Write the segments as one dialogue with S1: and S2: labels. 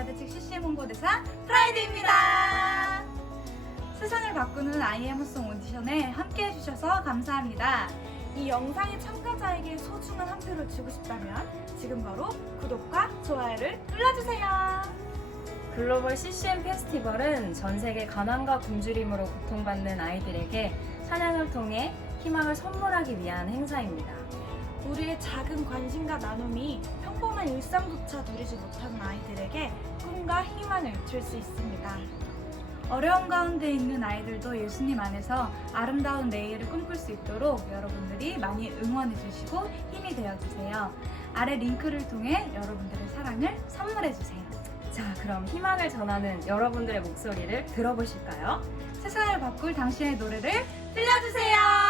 S1: 올림피아드 측 CCM 홍보대사 프라이드입니다. 세상을 바꾸는 IM송 오디션에 함께 해주셔서 감사합니다. 이 영상의 참가자에게 소중한 한 표를 주고 싶다면 지금 바로 구독과 좋아요를 눌러주세요.
S2: 글로벌 CCM 페스티벌은 전 세계 가난과 굶주림으로 고통받는 아이들에게 찬양을 통해 희망을 선물하기 위한 행사입니다.
S1: 우리의 작은 관심과 나눔이 평범한 일상조차 누리지 못하는 아이들에게 꿈과 희망을 줄 수 있습니다. 어려운 가운데 있는 아이들도 예수님 안에서 아름다운 내일을 꿈꿀 수 있도록 여러분들이 많이 응원해 주시고 힘이 되어 주세요. 아래 링크를 통해 여러분들의 사랑을 선물해 주세요.
S2: 자, 그럼 희망을 전하는 여러분들의 목소리를 들어보실까요?
S1: 세상을 바꿀 당신의 노래를 들려주세요.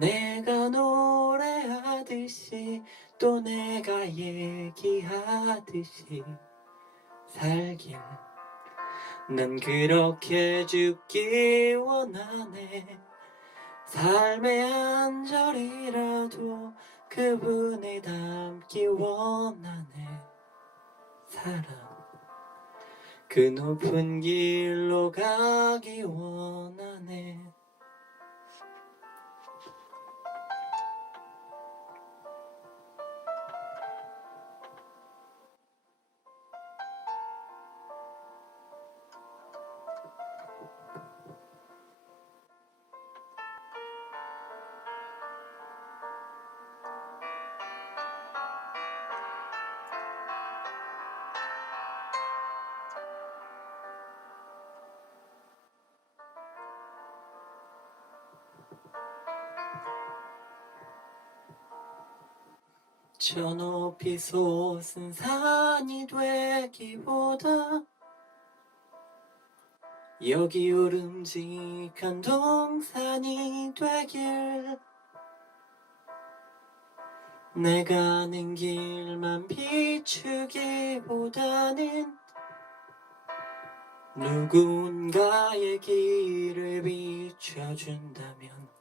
S3: 내가 노래하듯이 또 내가 얘기하듯이 살길. 난 그렇게 죽기 원하네. 삶의 한 절이라도 그분을 담기 원하네. 사랑. 그 높은 길로 가기 원하네 저 높이 솟은 산이 되기보다 여기 우름직한 동산이 되길 내 가 는 길만 비추기보다는 누군가의 길을 비춰준다면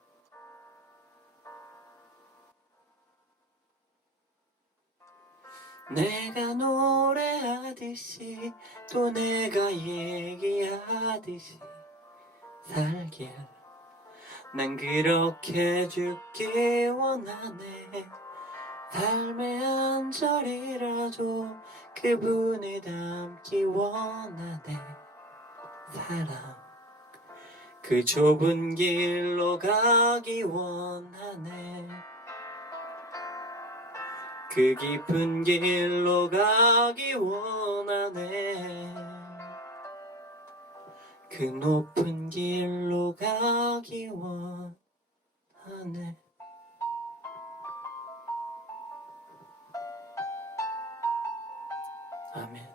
S3: 내가 노래하듯이 또 내가 얘기하듯이 살길 난 그렇게 죽기 원하네. 삶의 한 절이라도 그분을 담기 원하네. 사랑. 그 좁은 길로 가기 원하네 그 깊은 길로 가기 원하네. 그 높은 길로 가기 원하네. 아멘.